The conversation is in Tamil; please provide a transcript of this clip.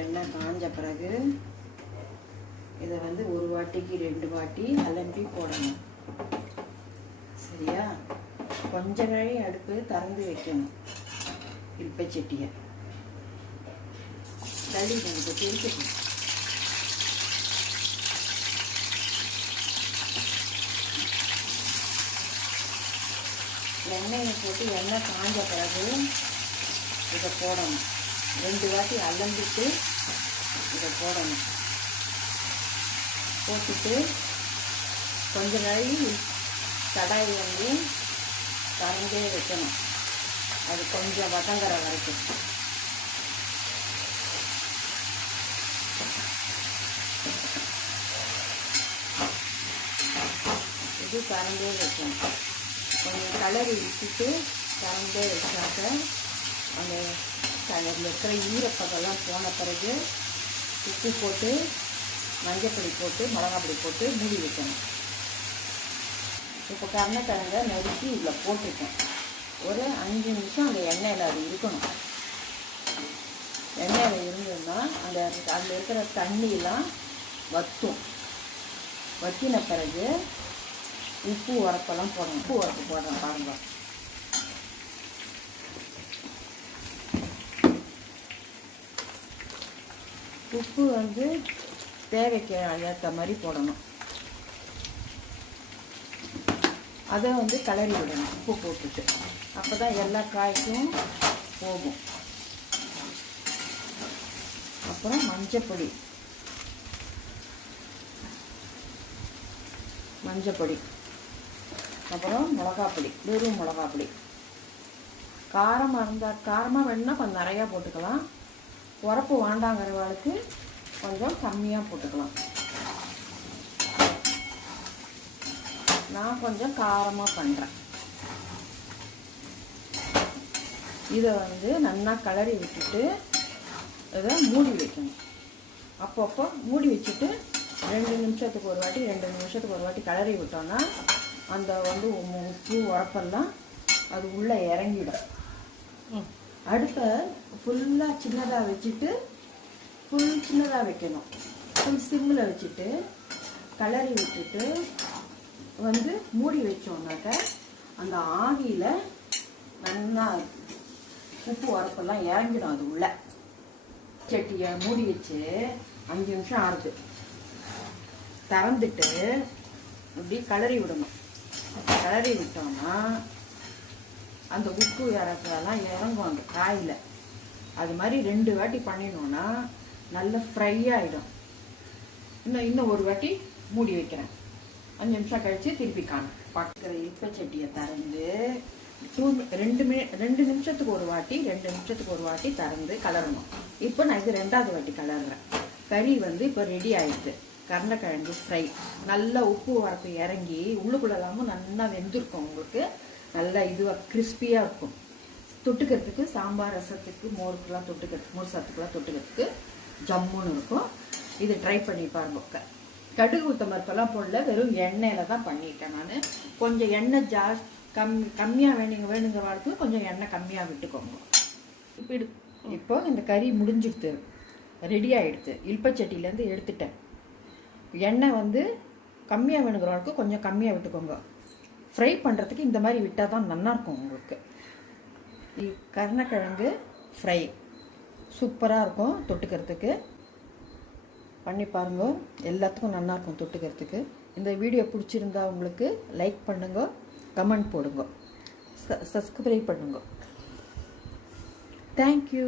எண்ணெய் காஞ்ச பிறகு இதை வந்து ஒரு வாட்டிக்கு 2 வாட்டி அலம்பி போடணும். சரியா? கொஞ்சம் வழி அடுப்பு திறந்து வைக்கணும். இல்பச்சட்டியை தள்ளி கொஞ்சம் தெரிஞ்சுக்கணும். எண்ணெயை போட்டு எண்ணெய் காஞ்ச பிறகு இதை போடணும். 2 வாட்டி அலம்பிட்டு இதை போடணும். போட்டுட்டு கொஞ்ச நாளைக்கு கடாய் வந்து திறந்தே வைக்கணும். அது கொஞ்சம் வதங்குற வரைக்கும். இது திறந்தே வைக்கணும். கொஞ்சம் கலரி விட்டுட்டு திறந்தே வச்சாக்க அந்த அதில் இருக்கிற ஈரப்பதெல்லாம் போன பிறகு உப்பு போட்டு மஞ்சப்பொடி போட்டு மிளகாப்பொடி போட்டு மூடி வைக்கணும். இப்போ கருணக்கிழங்க நறுக்கி இதில் போட்டிருக்கேன். ஒரு 5 நிமிஷம் அந்த எண்ணெயில் அது இருக்கணும். எண்ணெயில் இருந்ததுன்னா அந்த அதில் இருக்கிற தண்ணியெலாம் வற்றும். வற்றின பிறகு உப்பு உரப்பெல்லாம் போடணும். உப்பு உரப்பு போடுறேன் பாருங்க. உப்பு வந்து தேவைக்கு ஏற்ற மாதிரி போடணும். அதை வந்து கிளறி விடணும் உப்பு போட்டுட்டு. அப்போ தான் எல்லா காய்க்கும் போகும். அப்புறம் மஞ்சப்பொடி அப்புறம் மிளகாப்பொடி, வெறும் மிளகாப்பொடி. காரமாக இருந்தால் காரமாக வேணும்னா கொஞ்சம் நிறையா போட்டுக்கலாம். உரப்பு வேண்டாங்கிறவளுக்கு கொஞ்சம் கம்மியாக போட்டுக்கலாம். நான் கொஞ்சம் காரமாக பண்ணுறேன். இதை வந்து நல்லா கிளறி விட்டுட்டு இதை மூடி வைக்கணும். அப்பப்போ மூடி வச்சுட்டு 2 நிமிஷத்துக்கு ஒரு வாட்டி 2 நிமிஷத்துக்கு ஒரு வாட்டி கிளறி விட்டோன்னா அந்த வந்து உப்பு உரப்பெல்லாம் அது உள்ளே இறங்கிடும். அடுப்பை ஃபுல்லாக சின்னதாக வச்சுட்டு சின்னதாக வைக்கணும். ஃபுல் சிம்மில் வச்சுட்டு கிளறி விட்டுட்டு வந்து மூடி வச்சோம்னாக்க அந்த ஆவியில் நல்லா உப்பு உரப்பெல்லாம் இறங்கிடும் அது உள்ள. சட்டியை மூடி வச்சு 5 நிமிஷம் ஆகுது. திறந்துட்டு இப்படி கிளறி விடணும். கிளறி விட்டோம்னா அந்த உப்பு இறக்குறதெல்லாம் இறங்கும் அந்த காயில். அது மாதிரி 2 வாட்டி பண்ணினோன்னா நல்லா ஃப்ரை ஆகிடும். இன்னும் ஒரு வாட்டி மூடி வைக்கிறேன். 5 நிமிஷம் கழித்து திருப்பி பார்க்குற இல்பச்சட்டியை திறந்து 2 நிமிஷத்துக்கு ஒரு வாட்டி திறந்து கலரணும். இப்போ நான் இது 2வது வாட்டி கலர்றேன். கறி வந்து இப்போ ரெடி ஆகிடுது. கருணக்கிழங்கு ஃப்ரை நல்லா உப்பு வரப்பு இறங்கி உள்ளுக்குள்ளெல்லாமும் நல்லா வெந்திருக்கும். உங்களுக்கு நல்லா இதுவாக கிறிஸ்பியாக இருக்கும். தொட்டுக்கிறதுக்கு சாம்பார் ரசத்துக்கு மோருக்குலாம் தொட்டுக்கிறதுக்கு மோர் சத்துக்குலாம் தொட்டுக்கிறதுக்கு ஜம்முன்னு இருக்கும். இது ட்ரை பண்ணி பாருங்க. கடுகு உளுத்தம்பருப்பெல்லாம் போடல, வெறும் எண்ணெயில் தான் பண்ணிட்டேன் நான். கொஞ்சம் எண்ணெய் கம்மியாக வேணுங்க வாழ்க்கை கொஞ்சம் எண்ணெய் கம்மியாக விட்டுக்கோங்க. இப்போ இந்த கறி முடிஞ்சிடுது, ரெடி ஆகிடுது. இல்பச்சட்டியிலேருந்து எடுத்துட்டேன். எண்ணெய் வந்து கம்மியாக வேணுங்கிறவங்களுக்கு கொஞ்சம் கம்மியாக விட்டுக்கோங்க. ஃப்ரை பண்ணுறதுக்கு இந்த மாதிரி விட்டால் தான் நல்லாயிருக்கும் உங்களுக்கு. கருணக்கிழங்கு ஃப்ரை சூப்பராக இருக்கும். தொட்டுக்கிறதுக்கு பண்ணி பாருங்க. எல்லாத்துக்கும் நல்லாயிருக்கும் தொட்டுக்கிறதுக்கு. இந்த வீடியோ பிடிச்சிருந்தா உங்களுக்கு லைக் பண்ணுங்க, கமெண்ட் போடுங்க, சப்ஸ்கிரைப் பண்ணுங்க. தேங்க்யூ.